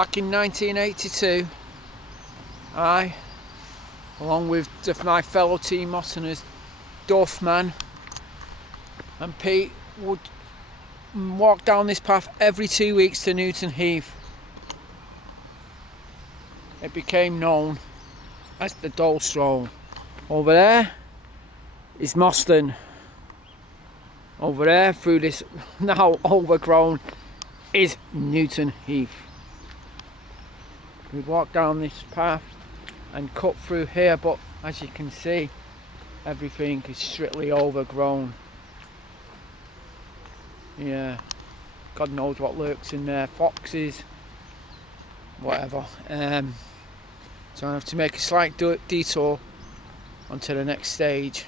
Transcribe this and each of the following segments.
Back in 1982, I, along with my fellow team Mottoners, Duffman and Pete, would walk down this path every 2 weeks to Newton Heath. It became known as the Dole Stroll. Over there is Moston. Over there, through this now overgrown, is Newton Heath. We walk down this path and cut through here, but as you can see, everything is strictly overgrown. Yeah, God knows what lurks in there, foxes, whatever. So I have to make a slight detour onto the next stage.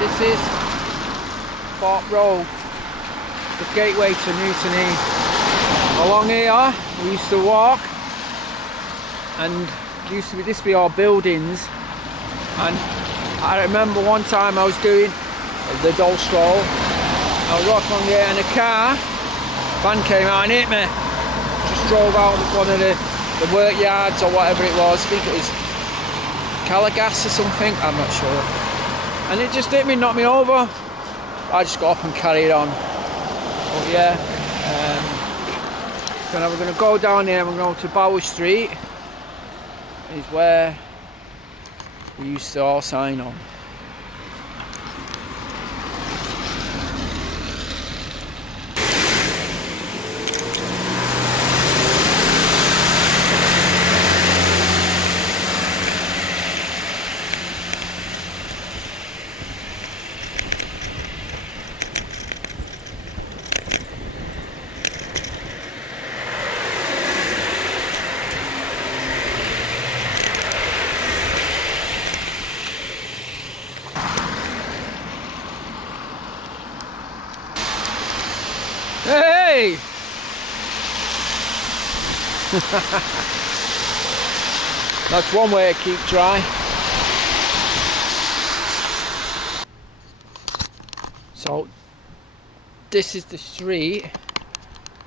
This is Fort Road, the gateway to Newton Heath. Along here we used to walk, and used to be all buildings, and I remember one time I was doing the Dole Stroll. I was walking along here and a van came out and hit me. Just drove out of one of the work yards or whatever it was. I think it was Calagas or something, I'm not sure. And it just hit me, knocked me over. I just got up and carried on. But yeah, so now we're going to go down here and we're going to Bower Street, is where we used to all sign on. Hey! That's one way to keep dry. So this is the street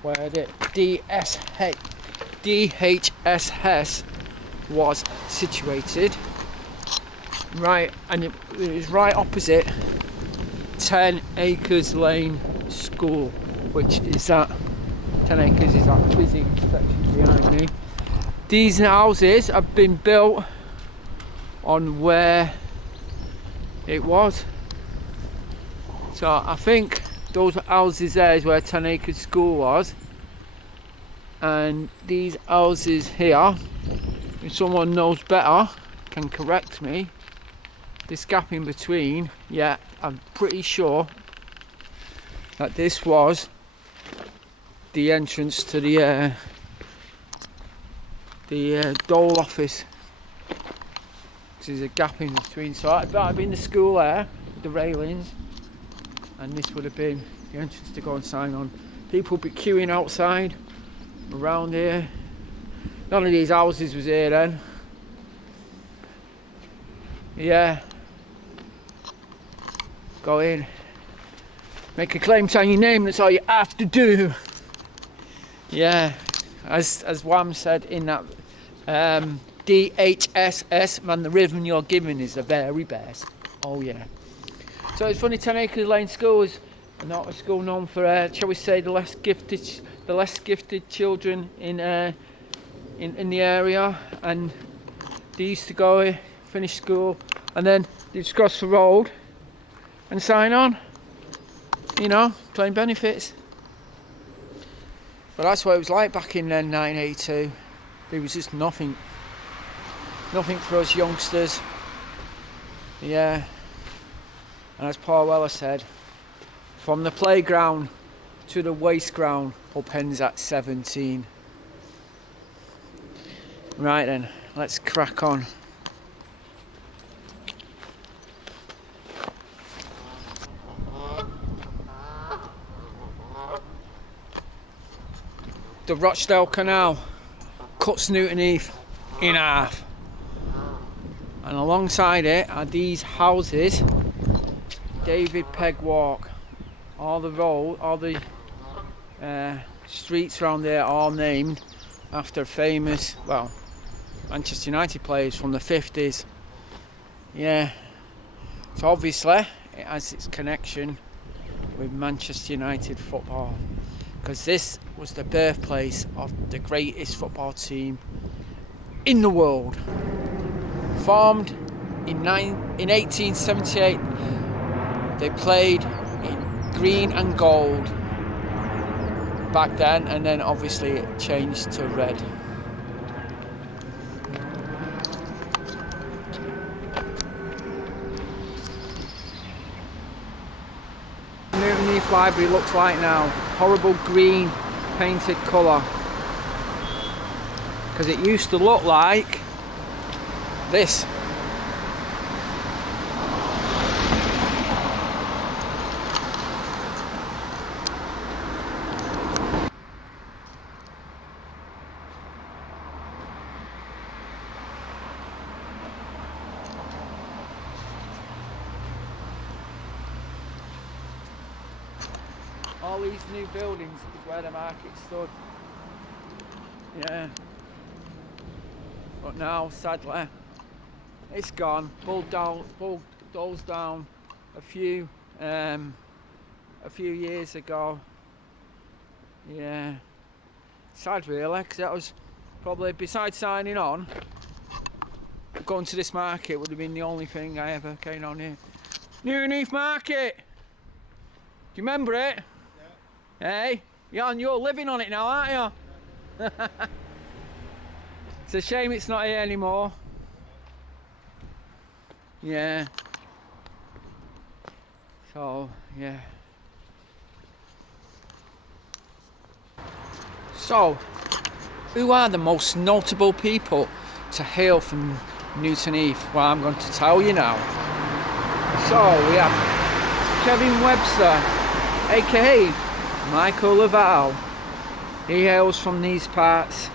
where the DHSS was situated. Right, and it was right opposite 10 Acres Lane School, which is that 10 acres is that busy section behind me. These houses have been built on where it was. So I think those houses there is where 10 Acres School was. And these houses here, if someone knows better, can correct me. This gap in between, yeah, I'm pretty sure that this was the entrance to the Dole office. There's a gap in between, so that would have been the school there, the railings, and this would have been the entrance to go and sign on. People would be queuing outside around here. None of these houses was here then. Yeah. Go in. Make a claim to your name, that's all you have to do. Yeah, as Wham said in that DHSS, man, the rhythm you're giving is the very best. Oh yeah. So it's funny, 10 Acres Lane School is not a school known for, shall we say, the less gifted children in the area, and they used to go finish school and then they just cross the road and sign on. You know, claim benefits. But that's what it was like back in 1982. There was just nothing for us youngsters. Yeah. And as Paul Weller said, from the playground to the waste ground up ends at 17. Right then, let's crack on. The Rochdale Canal cuts Newton Heath in half, and alongside it are these houses David Pegg Walk. All the streets around there are all named after famous, well, Manchester United players from the 50s. Yeah, so obviously it has its connection with Manchester United football, because this was the birthplace of the greatest football team in the world. Formed in 1878, they played in green and gold back then, and then obviously it changed to red. Newton Heath Library looks like now. Horrible green painted colour. Because it used to look like this. All these new buildings is where the market stood. Yeah. But now, sadly, it's gone. Bulldozed down a few years ago. Yeah. Sad really, because that was probably, besides signing on, going to this market would have been the only thing I ever came on here. Newton Heath Market! Do you remember it? Hey, you're living on it now, aren't you? It's a shame it's not here anymore. Yeah. So, yeah. So, who are the most notable people to hail from Newton Heath? Well, I'm going to tell you now. So, we have Kevin Webster, aka Michael Laval. He hails from these parts,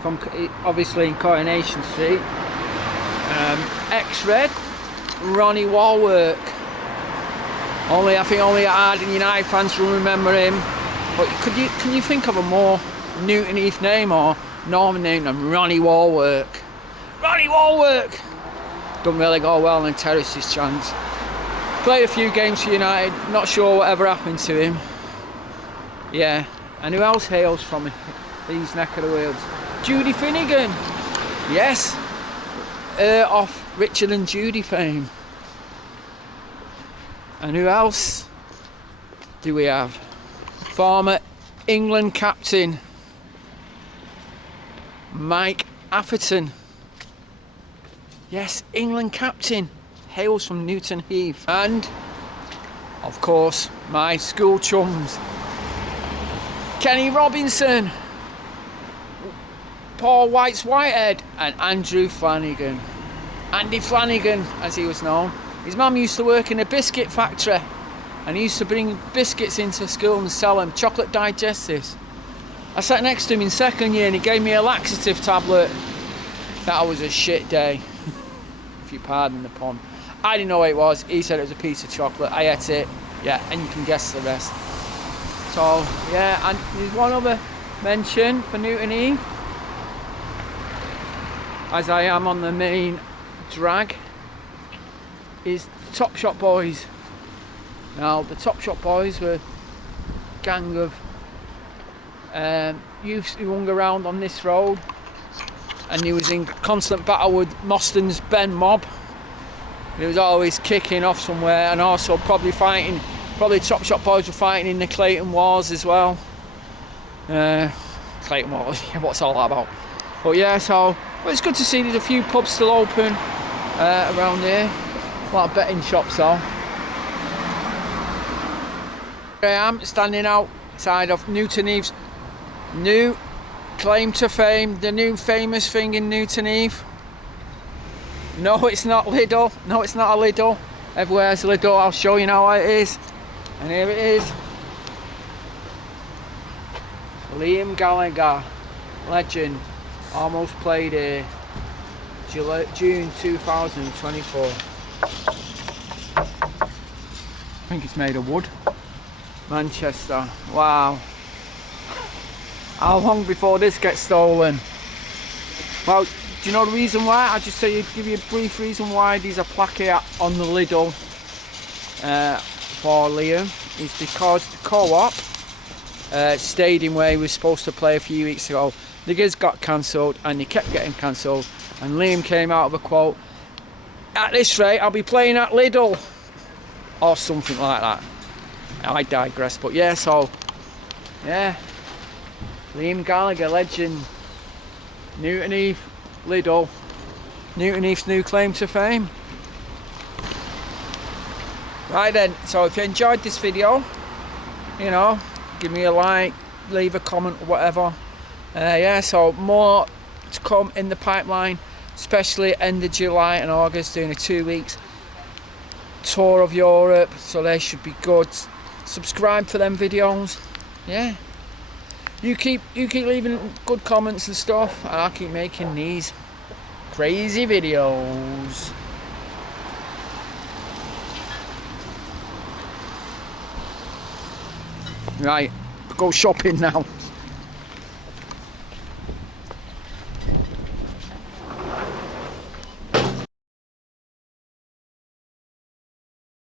from obviously in Coronation Street. Ex-Red, Ronnie Warwork. I think only Arden United fans will remember him. But can you think of a more Newton Heath name or Norman name than Ronnie Warwork? Ronnie Warwork! Don't really go well in Terrace's chance. Played a few games for United, not sure whatever happened to him. Yeah, and who else hails from these neck of the woods? Judy Finnegan, yes, off Richard and Judy fame. And who else do we have? Former England captain Mike Atherton. Yes, England captain, hails from Newton Heath. And of course my school chums, Kenny Robinson, Paul Whitehead and Andrew Flanagan. Andy Flanagan, as he was known. His mum used to work in a biscuit factory, and he used to bring biscuits into school and sell them, chocolate digestives. I sat next to him in second year and he gave me a laxative tablet. That was a shit day, if you pardon the pun. I didn't know what it was. He said it was a piece of chocolate. I ate it, yeah, and you can guess the rest. So, yeah, and there's one other mention for Newton Heath, as I am on the main drag, is the Top Shot Boys. Now, the Top Shot Boys were a gang of youths who hung around on this road, and he was in constant battle with Mostyn's Ben Mob. He was always kicking off somewhere, and also probably Top Shot Boys were fighting in the Clayton Wars as well. Clayton Wars, what's all that about? But yeah, so but it's good to see there's a few pubs still open around here. A lot of betting shops though. Here I am standing outside of Newton Heath's new claim to fame, the new famous thing in Newton Heath. No, it's not Lidl. No, it's not a Lidl. Everywhere's Lidl. I'll show you now what it is. And here it is. Liam Gallagher, legend, almost played here. June 2024. think it's made of wood. Manchester. Wow. How long before this gets stolen? Well, do you know the reason why? I'll just give you a brief reason why there's a plaque here on the Lidl for Liam. Is because the co-op stadium where he was supposed to play a few weeks ago, the gigs got cancelled and they kept getting cancelled, and Liam came out of a quote, "At this rate I'll be playing at Lidl," or something like that. I digress, but yeah, so yeah, Liam Gallagher, legend. Newton Heath, Lidl. Newton Heath's new claim to fame. Right then, so if you enjoyed this video, you know, give me a like, leave a comment, whatever. Yeah, so more to come in the pipeline, especially end of July and August, doing a 2 weeks tour of Europe, so they should be good. Subscribe for them videos. Yeah, you keep leaving good comments and stuff, and I'll keep making these crazy videos. Right, go shopping now.